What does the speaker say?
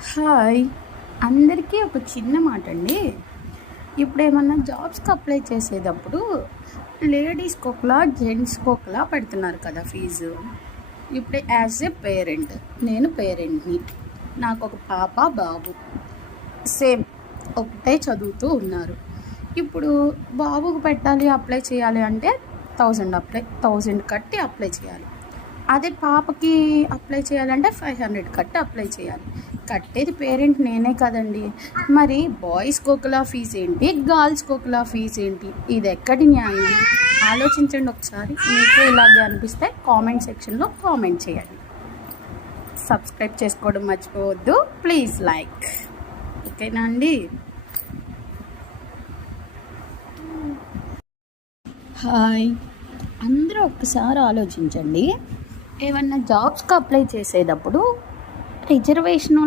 Hi! అందరికీ ఒక చిన్న మాట అండి. ఇప్పుడు ఏమన్నా జాబ్స్‌కి అప్లై చేసేటప్పుడు లేడీస్‌కి ఒకలా, జెంట్స్‌కి ఒకలా పెడుతున్నారు కదా ఫీజు. ఇప్పుడు యాజ్ ఎ పేరెంట్, నేను పేరెంట్‌ని. నాకొక పాప, బాబు. సేమ్ ఒకటే చదువుతూ ఉన్నారు. ఇప్పుడు బాబుకి పెట్టాలి, అప్లై చేయాలి అంటే 1000 కట్టి అప్లై చేయాలి. అదే పాపకి అప్లై చేయాలంటే 500 కట్టి అప్లై చేయాలి. కట్టేది పేరెంట్ నేనే కదండి. మరి బాయ్స్‌కి ఒకలా ఫీజు ఏంటి, గర్ల్స్‌కి ఒకలా ఫీజు ఏంటి? ఇది ఎక్కడి న్యాయం? ఆలోచించండి ఒకసారి. మీకు ఇలాగే అనిపిస్తే కామెంట్ సెక్షన్లో కామెంట్ చేయండి. సబ్స్క్రైబ్ చేసుకోవడం మర్చిపోవద్దు. Please like. ఓకేనా అండి? హాయ్! అందరూ ఒక్కసారి ఆలోచించండి. ఏమన్నా జాబ్స్కి అప్లై చేసేటప్పుడు రిజర్వేషన్